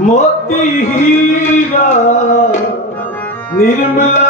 মতি হীরা Nirmala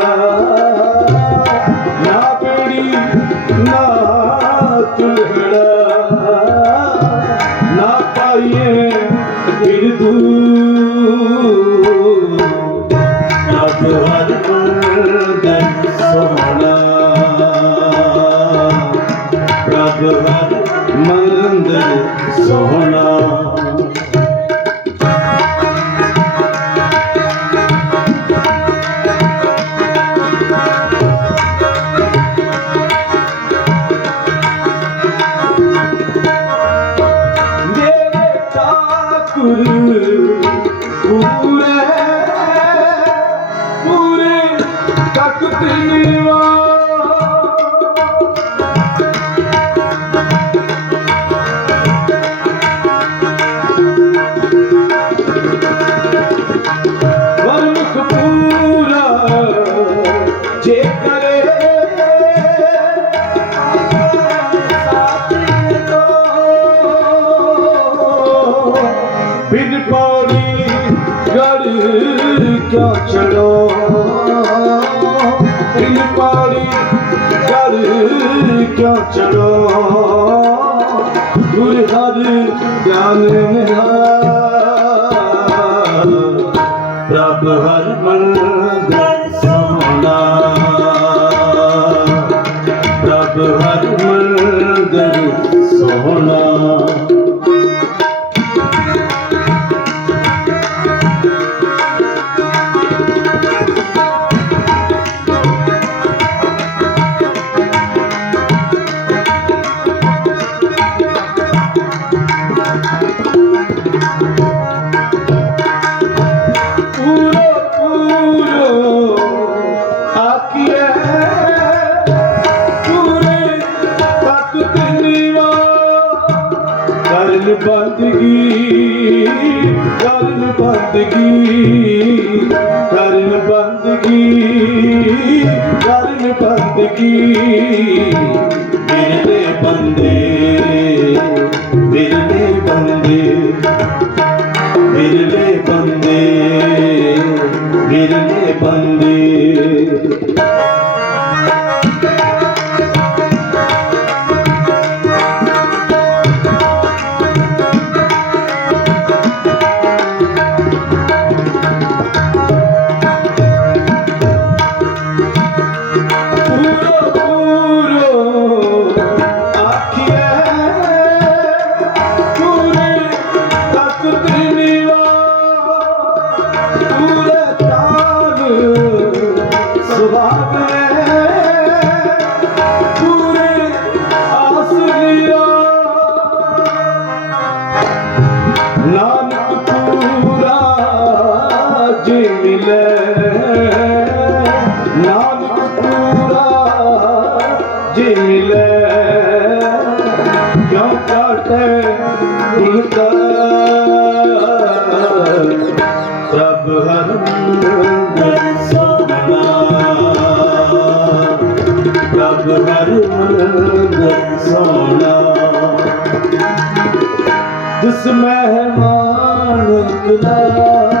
Guru तेरी पारी कर क्या चलो दूर हर ज्ञान निहार प्रभ ਯਾਰ ਬੰਦਗੀ, ਕਰਨ ਬੰਦਗੀ ਕਰਨ ਬੰਦਗੀ ਕਰਨ ਬੰਦਗੀ। ਮੇਰੇ ਤੇ ਬੰਦੇ, ਮੇਰੇ ਤੇ ਬੰਦੇ, ਮੇਰੇ ਤੇ ਬੰਦੇ, ਮੇਰੇ ਤੇ ਬੰਦੇ। ਮਿਲੇ। ਨਾਨਕ ਪੂਰਾ ਜੀ ਮਿਲੇ। ਕਿਉ ਕਾਟੇ ਉਲਤਾ ਪ੍ਰਭ ਹਰ ਮੰਦਰ ਸੋਨਾ। ਪ੍ਰਭ ਹਰ ਮੰਦਰ ਸੋਨਾ। ਜਿਸ ਮਹਿਮਾਨ ਕਿਲਾ